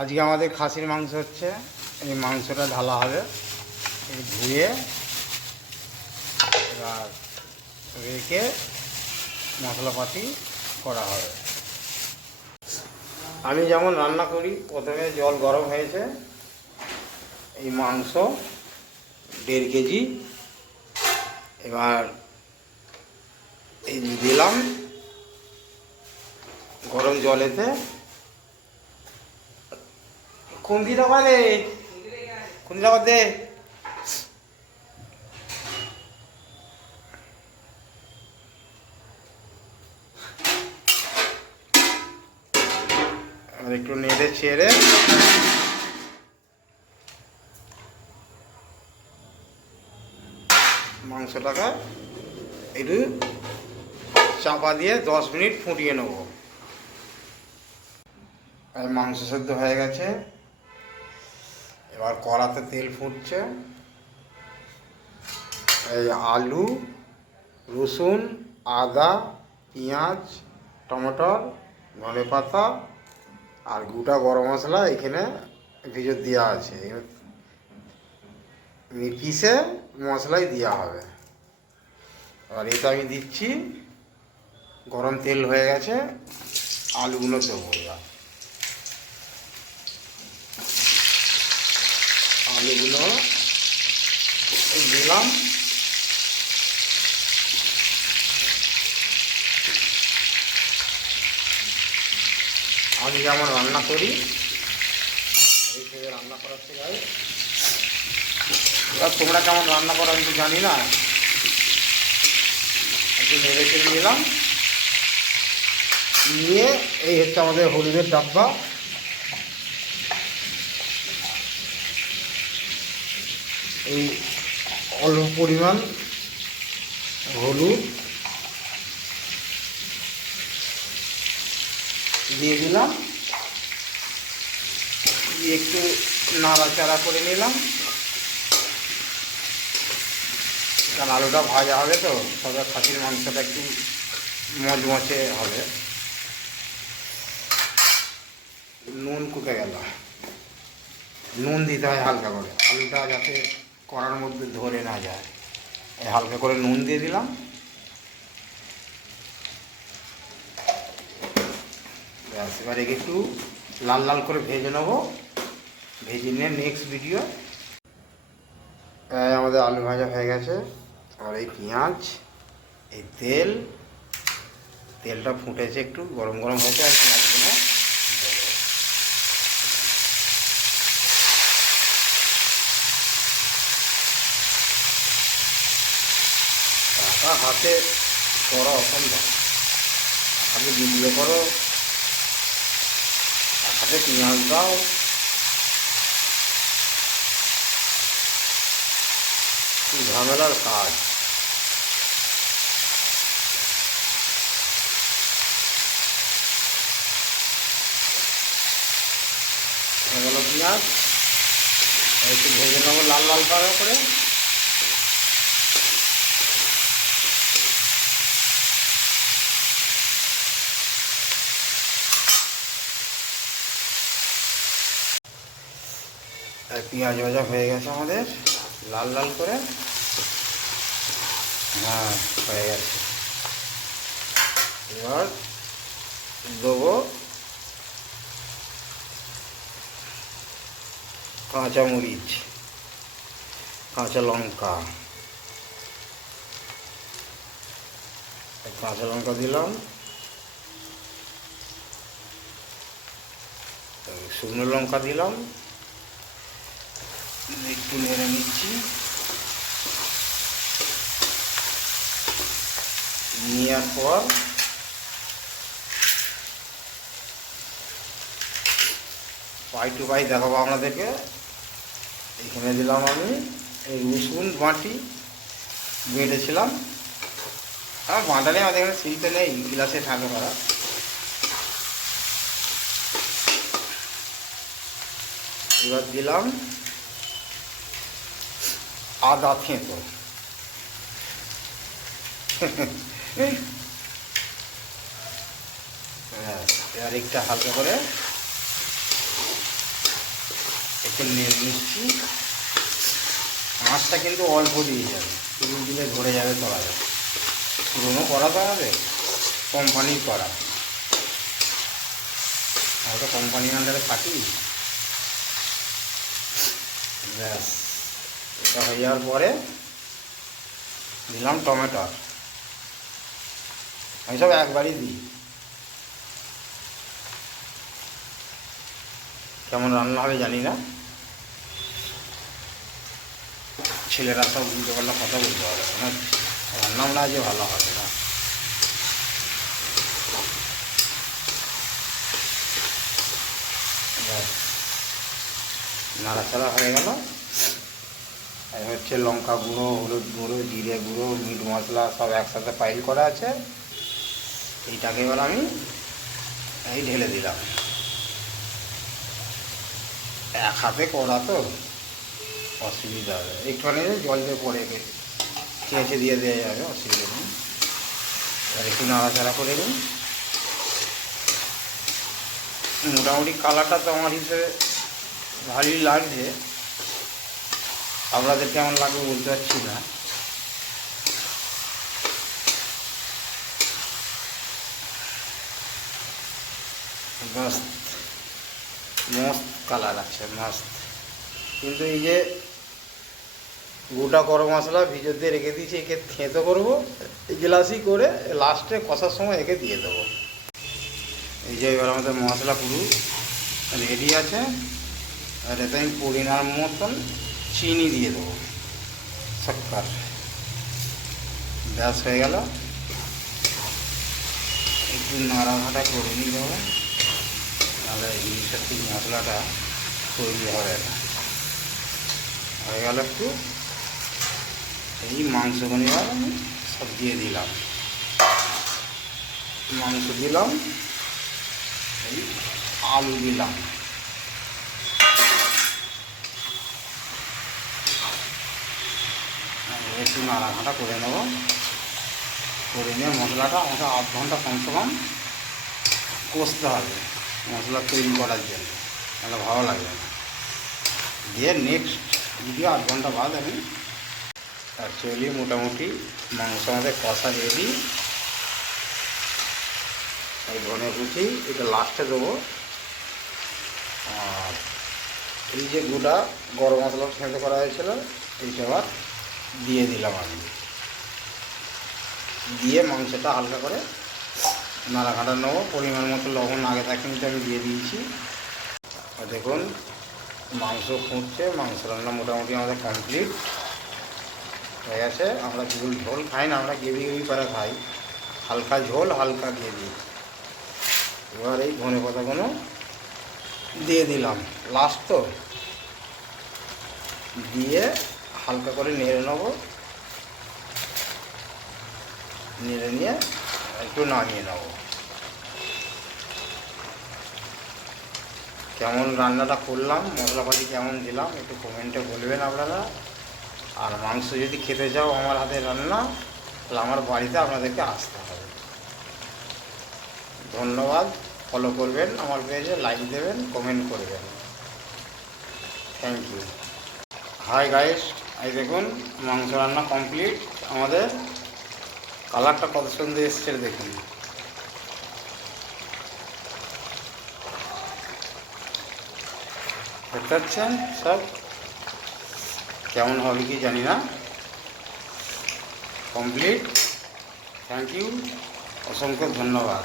আজকে আমাদের খাসির মাংস হচ্ছে। এই মাংসটা ঢালা হবে, এই ধুয়ে এবার রেখে মশলাপাতি করা হবে। আমি যেমন রান্না করি, প্রথমে জল গরম হয়েছে, এই মাংস 1.5 কেজি এবার এই দিলাম গরম জলেতে। খুন্দিটা পারে, খুন্দিটা দে। একটু নেড়ে ছেড়ে মাংসটাকে একটু চাপা দিয়ে 10 মিনিট ফুটিয়ে নেব। আর মাংস সেদ্ধ হয়ে গেছে, এবার কড়াতে তেল ফুটছে। এই আলু, রসুন, আদা, পেঁয়াজ, টমেটো, ধনেপাতা আর গোটা গরম মশলা এখানে ভিতর দেওয়া আছে। পিষে মশলাই দেওয়া হবে। আর এটা আমি দিচ্ছি, গরম তেল হয়ে গেছে, আলুগুলো দেবো। আলুগুলো দিলাম, আমি যেমন রান্না করি এইভাবে রান্না করার থেকে। এবার তোমরা কেমন রান্না করো আমি তো জানি না। একটু নেড়ে চেড়ে নিলাম, নিয়ে এই হচ্ছে আমাদের হলুদের ডাব্বা। এই অল্প পরিমাণ হলুদ দিয়ে দিলাম, একটু নাড়াচাড়া করে নিলাম, কারণ আলুটা ভাজা হবে তো, তবে খাসির মাংসটা একটু মচমচে হবে। নুন কুকে গেল, নুন দিতে হয় হালকা করে, আলুটা যাতে কড়ার মধ্যে ধরে না যায়। হালকা করে নুন দিয়ে দিলাম। ব্যাস, এবারে একটু লাল লাল করে ভেজে নেব। ভেজে নিয়ে নেক্সট ভিডিও। আমাদের আলু ভাজা হয়ে গেছে। আর এই পেঁয়াজ, এই তেলটা ফুটেছে, একটু গরম গরম হয়েছে। আর পেঁয়াজগুলো হাতে করা অসম্ভব, হাতে ভিডিও করো, হাতে পেঁয়াজ দাও, কি ঝামেলার কাজ। হয়ে গেল পেঁয়াজ, একটু ভেজে নেবো লাল লাল করে। পেঁয়াজ ভাজা হয়ে গেছে আমাদের লাল লাল করে। হ্যাঁ, হয়ে গেছে। এবার দেবো কাঁচামরিচ, কাঁচা লঙ্কা। কাঁচা লঙ্কা দিলাম, শুকনো লঙ্কা দিলাম, একটু নেড়ে নিচ্ছি। নেওয়ার পর পাই টু পাই দেখাবো আপনাদেরকে। এখানে দিলাম আমি এই রসুন বাটি বেটেছিলাম। আর বাঁটা নেই আমাদের এখানে, শিলতে নেই, গিলাসে ঠান্ডা করা। এবার দিলাম আদা থেঁতো। এবার একটা হালকা করে করে নিয়ে নিচ্ছি। মাছটা কিন্তু অল্প দিয়ে যাবে, শুধু দিলে ধরে যাবে তলায়। পুরোনো করা তো আমাদের কোম্পানির করা, আমরা তো কোম্পানির আন্ডারে থাকি। ব্যাস, এটা হয়ে যাওয়ার পরে দিলাম টমেটো। আমি সব একবারই দিই। কেমন রান্না হবে জানি না, ছেলেরা সব উল্টো পাল্টা কথা বলতে পারে না, রান্নাও না যে ভালো হবে না। নাড়াচাড়া হয়ে গেল। এই হচ্ছে লঙ্কা গুঁড়ো, হলুদ গুঁড়ো, জিরে গুঁড়ো, মিট মশলা সব একসাথে পাইল করা আছে। এইটাকে এবার আমি এই ঢেলে দিলাম। এক হাতে করা তো অসুবিধা হবে, একটুখানি জল দিয়ে পরে খেঁচে দিয়ে দেওয়া যাবে, অসুবিধা নেই। এবার একটু নাড়াচাড়া করে নিই। মোটামুটি কালারটা তো আমার হিসেবে ভালোই লাগছে, আপনাদের কেমন লাগবে বলতে পারছি না। মস্ত মস্ত কালার আছে, মস্ত। কিন্তু এই যে গোটা গরম মশলা ভিজর দিয়ে রেখে দিয়েছি, একে থেঁতো করবো এই গ্লাসই করে, লাস্টে কষার সময় একে দিয়ে দেবো। এই যে এবার আমাদের মশলা পুরো রেডি আছে। আর এতে আমি পরিমাণ মতন চিনি দিয়ে দেবো, শক্কর। ব্যাস হয়ে গেল। একটু নাড়াঘাটা করে নিতে হবে, নাহলে ইলিশের ঠিক মশলাটা তৈরি হবে না। হয়ে গেল একটু। এই মাংসগুলো এবার আমি সব দিয়ে দিলাম। মাংস দিলাম, এই আলু দিলাম, একটু নাড়াঘাটা করে নেব। করে নিয়ে মশলাটা আমাকে আধ ঘন্টা কমসে কম কষতে হবে মশলা তৈরি করার জন্য, তাহলে ভালো লাগবে না। দিয়ে নেক্সট ভিডিও আধ ঘন্টা বাদ আমি অ্যাকচুয়ালি মোটামুটি মাংস আমাদের কষা রেডি। এই ধনে কুচি এটা লাস্টে দেবো। আর এই যে গোটা গরম মশলা সেদ্ধ করা হয়েছিল এইটা আবার দিয়ে দিলাম আমি। দিয়ে মাংসটা হালকা করে নাড়াঘাটা নেবো। পরিমাণ মতো লবণ আগে থেকে কিন্তু আমি দিয়ে দিয়েছি। আর দেখুন মাংস ফুটছে, মাংস রান্না মোটামুটি আমাদের কমপ্লিট হয়ে গেছে। আমরা ঝোল ঝোল খাই না, আমরা গ্রেভি গ্রেভি করে খাই, হালকা ঝোল হালকা গ্রেভি। এবার এই ধনে পাতাগুলো দিয়ে দিলাম লাস্ট তো, দিয়ে হালকা করে নেড়ে নেবো। নেড়ে নিয়ে একটু নামিয়ে নেব। কেমন রান্নাটা করলাম, মশলাপাতি কেমন দিলাম একটু কমেন্টে বলবেন আপনারা। আর মাংস যদি খেতে চাও আমার হাতের রান্না, তাহলে আমার বাড়িতে আপনাদেরকে আসতে হবে। ধন্যবাদ। ফলো করবেন আমার পেজে, লাইক দেবেন, কমেন্ট করবেন। Thank you. হাই গাইস, এই দেখুন মাংস রান্না কমপ্লিট আমাদের। কালারটা কত সুন্দর এসছে দেখুন। দেখতে পাচ্ছেন সব কেমন হবে কি জানি না। কমপ্লিট। থ্যাংক ইউ, অসংখ্য ধন্যবাদ।